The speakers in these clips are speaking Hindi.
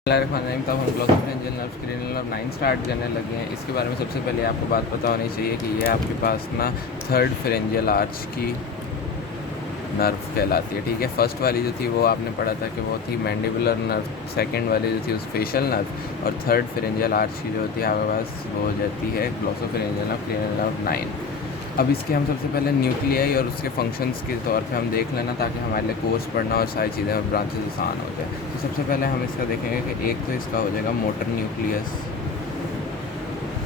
बिस्मिल्लाहिर्रहमानिर्रहीम। तब हम glossopharyngeal nerve cranial nerve 9 start करने लगे हैं। इसके बारे में सबसे पहले आपको बात पता होनी चाहिए कि ये आपके पास ना थर्ड फेरेंजियल आर्च की नर्व कहलाती है। ठीक है, फर्स्ट वाली जो थी वो आपने पढ़ा था कि वो थी मैंडिबुलर नर्व, सेकंड वाली जो थी उस फेशियल नर्व, और थर्ड फेरेंजियल आर्च की जो होती है आपके पास वो हो जाती है ग्लोसोफेरेंजियल नर्व क्रेनियल नर्व 9। अब इसके हम सबसे पहले न्यूक्लियाई और उसके फंक्शंस के तौर पे हम देख लेना, ताकि हमारे लिए कोर्स पढ़ना और सारी चीज़ें और ब्रांचेस आसान हो जाए। तो सबसे पहले हम इसका देखेंगे कि एक तो इसका हो जाएगा मोटर न्यूक्लियस।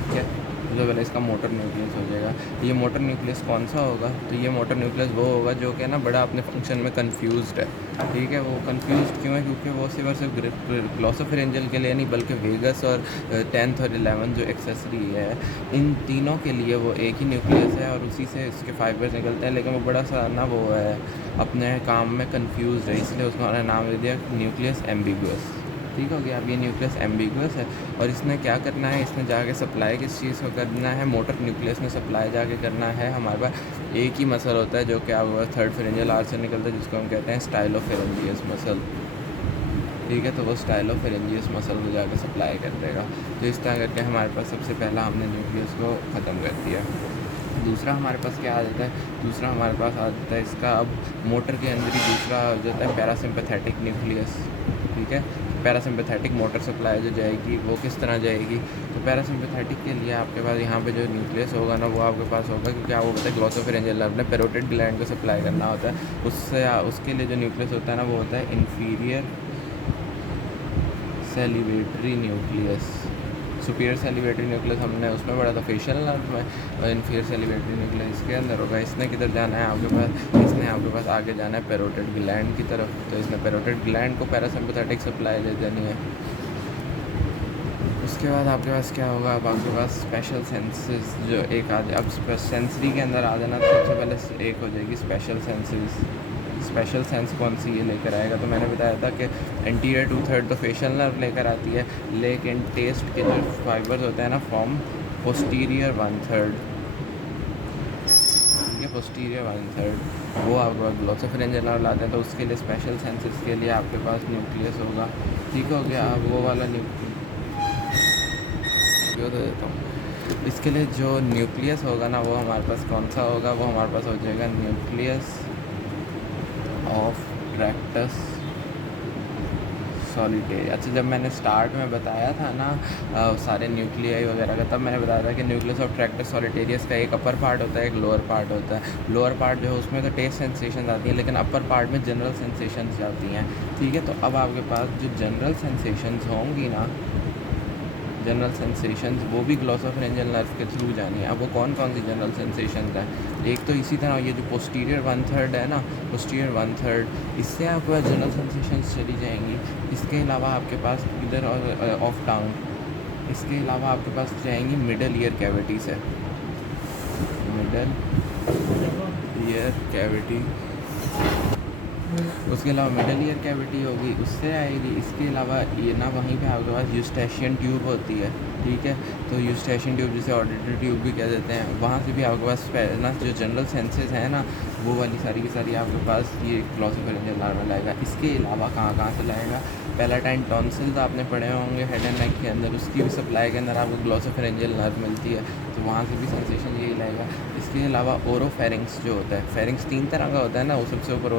ठीक है, सबसे पहले इसका मोटर न्यूक्लियस हो जाएगा। ये मोटर न्यूक्लियस कौन सा होगा? तो ये मोटर न्यूक्लियस वो होगा जो कि ना बड़ा अपने फंक्शन में कंफ्यूज्ड है। ठीक है, वो कंफ्यूज्ड क्यों है? क्योंकि वो सिर्फ और सिर्फ ग्लोसोफेरेंजियल के लिए नहीं बल्कि वेगस और 10th और 11th जो एक्सेसरी है, इन तीनों के लिए वो एक ही न्यूक्लियस है और उसी से इसके फाइबर्स निकलते हैं। लेकिन वो बड़ा सा ना वो है, अपने काम में कंफ्यूज है, इसलिए उसका नाम दे दिया न्यूक्लियस एम्बिगुअस। ठीक हो गया। अब ये न्यूक्लियस एम्बिगुअस है और इसने क्या करना है, इसने जाके सप्लाई किस चीज़ को करना है? मोटर न्यूक्लियस में सप्लाई जाके करना है। हमारे पास एक ही मसल होता है जो कि आप थर्ड फेरेंजियल आर्च से निकलता है, जिसको हम कहते हैं स्टाइलोफेरेंजियस मसल। ठीक है, तो वो स्टाइलोफेरेंजियस मसल को जाकर सप्लाई कर देगा। तो इस तरह करके हमारे पास सबसे पहला हमने न्यूक्लियस को ख़त्म कर दिया। दूसरा हमारे पास क्या आ जाता है? दूसरा हमारे पास आ जाता है इसका, अब मोटर के अंदर ही दूसरा आ जाता है पैरासिम्पैथेटिक न्यूक्लियस। ठीक है, पैरासिम्पैथेटिक मोटर सप्लाई जो जाएगी वो किस तरह जाएगी? तो पैरासिम्पैथेटिक के लिए आपके पास यहाँ पे जो न्यूक्लियस होगा ना वो आपके पास होगा, क्योंकि आपको पता है ग्लोसोफेरेंजियल नर्व ने पैरोटिड ग्लैंड को सप्लाई करना होता है। उससे उसके लिए जो न्यूक्लियस होता है ना वो होता है इन्फीरियर सैलिवेटरी न्यूक्लियस। सुपीरियर सैलिवेटरी न्यूक्लियस हमने उसमें पढ़ा था फेशियल नर्व में, और इन्फीरियर सैलिवेटरी न्यूक्लियस इसके अंदर होगा। इसने किधर जाना है आपके पास? इसने आपके पास आगे जाना है पैरोटिड ग्लैंड की तरफ। तो इसने पैरोटिड ग्लैंड को पैरासिम्पैथेटिक सप्लाई दे देनी है। उसके बाद आपके पास क्या होगा? अब आपके पास स्पेशल सेंसेस जो एक अब सेंसरी के अंदर आ जाना। तो सबसे पहले एक हो जाएगी स्पेशल सेंसेस। स्पेशल सेंस कौन सी ये लेकर आएगा? तो मैंने बताया था कि एंटीरियर 2/3 तो फेशियल नर्व लेकर आती है, लेकिन टेस्ट के जो फाइबर्स होते हैं ना फ्रॉम पोस्टीरियर 1/3। ठीक है, पोस्टीरियर 1/3 वो आपके पास ग्लोसोफेरेंजियल नर्व लाते हैं। तो उसके लिए स्पेशल सेंसेस के लिए आपके पास न्यूक्लियस होगा। ठीक हो गया। अब वो वाला न्यूक्लियस दे देता हूँ। इसके लिए जो न्यूक्लियस होगा ना वो हमारे पास कौन सा होगा? वो हमारे पास हो जाएगा न्यूक्लियस ऑफ ट्रैक्टस सॉलिटेरी। अच्छा, जब मैंने स्टार्ट में बताया था ना सारे न्यूक्लियाई वगैरह का, तब मैंने बताया था कि न्यूक्लियस ऑफ ट्रैक्टस सॉलिटेरियस का एक अपर पार्ट होता है, एक लोअर पार्ट होता है। लोअर पार्ट जो है उसमें तो टेस्ट सेंसेशन आती है, लेकिन अपर पार्ट में जनरल सेंसेशंस आती हैं। ठीक है, तो अब आपके पास जो जनरल सेंसेशंस होंगी ना, जनरल सेंसेशंस वो भी ग्लोसोफेरेंजियल नर्व के थ्रू जानी है। अब वो कौन कौन सी जनरल सेंसेशंस हैं? एक तो इसी तरह ये जो पोस्टीरियर 1/3 है ना, पोस्टीरियर 1/3, इससे आपके पास जनरल सेंसेशंस चली जाएंगी। इसके अलावा आपके पास इधर और ऑफ टाउन, इसके अलावा आपके पास जाएंगी मिडल ईयर कैविटी से, मिडल ईयर कैविटी। उसके अलावा मिडल ईयर कैविटी होगी, उससे आएगी। इसके अलावा ये ना वहीं पे आपके पास यूस्टेशियन ट्यूब होती है। ठीक है, तो यूस्टेशियन ट्यूब जिसे ऑडिटरी ट्यूब भी कह देते हैं, वहाँ से भी आपके पास ना जो जनरल सेंसेस हैं ना वो वाली सारी की सारी आपके पास ये ग्लोसोफेरेंजियल नर्व में लाएगा। इसके अलावा कहाँ कहाँ से लाएगा? पैलाटाइन टॉन्सिल्स आपने पढ़े होंगे हेड एंड नेक के अंदर, उसकी भी सप्लाई के अंदर आपको ग्लोसोफेरेंजियल नर्व मिलती है, तो वहाँ से भी सेंसेशन यही लाएगा। इसके अलावा ओरोफेरिंग्स जो होता है, फेरिंग्स 3 तरह का होता है ना, वो सबसे ऊपर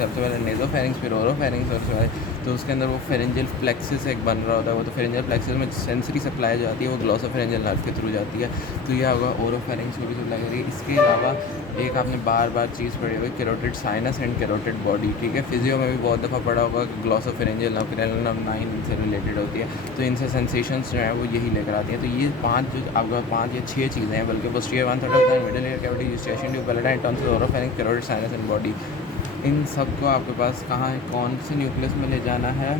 सबसे पहले नेजोफेरिंग्स, फिर ओरोफेरिंग्स, और तो उसके अंदर वो फेरेंजियल प्लेक्सिस एक बन रहा होता है। वो तो फेरेंजियल प्लेक्सिस में सेंसरी सप्लाई जो आती है वो ग्लोसोफेरेंजियल नर्व के थ्रू जाती है, तो यह होगा ओरोफेरिंग्स को भी सप्लाई करेगी। इसके अलावा एक आपने बार बार चीज़ पढ़ी होगी, carotid sinus and carotid body. ठीक है, फिजियो में भी बहुत दफ़ा पढ़ा होगा कि ग्लोसोफेरेंजियल नर्व क्रेनियल नर्व 9 इनसे रिलेटेड होती है, तो इनसे सेंसेशंस जो है वो यही लेकर आती हैं। तो ये 5 जो आपका 5 या 6 चीज़ें हैं, बल्कि पोस्टीरियर 1/3 होता है, middle ear cavity, eustachian tube, palatine tonsil, oropharynx, carotid sinus and body. इन सब को आपके पास कहाँ कौन से न्यूक्लियस में ले जाना है?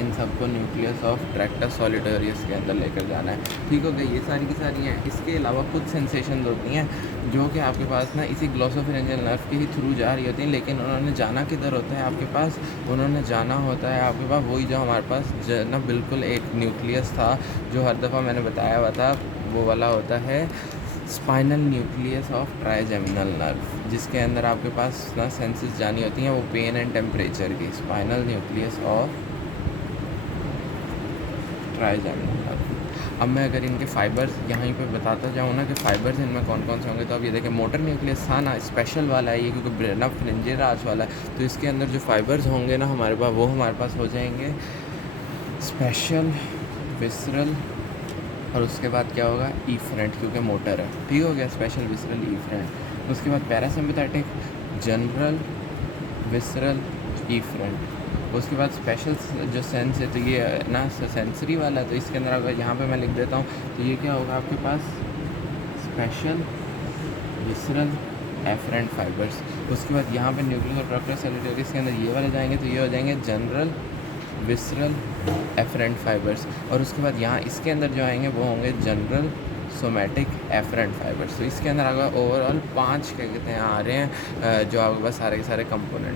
इन सबको न्यूक्लियस ऑफ ट्रैक्टस सॉलिटेरियस के अंदर लेकर जाना है। ठीक हो गया, ये सारी की सारी हैं। इसके अलावा कुछ सेंसेशंस होती हैं जो कि आपके पास ना इसी ग्लोसोफेरेंजियल नर्व के ही थ्रू जा रही होती हैं, लेकिन उन्होंने जाना किधर होता है आपके पास? उन्होंने जाना होता है आपके पास वही जो हमारे पास ना बिल्कुल एक न्यूक्लियस था जो हर दफ़ा मैंने बताया हुआ था, वो वाला होता है spinal nucleus of trigeminal nerve, जिसके अंदर आपके पास ना सेंसेस जानी होती हैं वो पेन एंड टेम्परेचर की। Spinal nucleus of trigeminal nerve. अब मैं अगर इनके फाइबर्स यहीं पे बताता जाऊँ ना कि फ़ाइबर्स इनमें कौन कौन से होंगे, तो अब ये देखिए मोटर न्यूक्लियस था ना, स्पेशल वाला है ये, क्योंकि ब्रेन फ्रिंजियल आर्च वाला है, तो इसके अंदर जो फाइबर्स होंगे ना हमारे पास, वो हमारे पास हो जाएंगे स्पेशल, विसरल, और उसके बाद क्या होगा, इफरेंट, क्योंकि मोटर है। ठीक हो गया, स्पेशल, विसरल, इफरेंट। उसके बाद पैरासिम्पैथेटिक, जनरल, विसरल, इफरेंट। उसके बाद स्पेशल जो सेंस है, तो ये ना सेंसरी वाला है, तो इसके अंदर अगर यहाँ पे मैं लिख देता हूँ, तो ये क्या होगा आपके पास, स्पेशल, विसरल, एफरेंट फाइबर्स। उसके बाद यहाँ पे न्यूक्लियस और ट्रैक्टर सेल्यूलर के अंदर ये वाले जाएंगे, तो ये हो जाएंगे जनरल, विसरल, एफरेंट फाइबर्स। और उसके बाद यहाँ इसके अंदर जो आएंगे वो होंगे जनरल, सोमैटिक, एफरेंट फाइबर्स। तो इसके अंदर अगर ओवरऑल 5 क्या कहते हैं आ रहे हैं, जो आपके पास सारे के सारे कंपोनेंट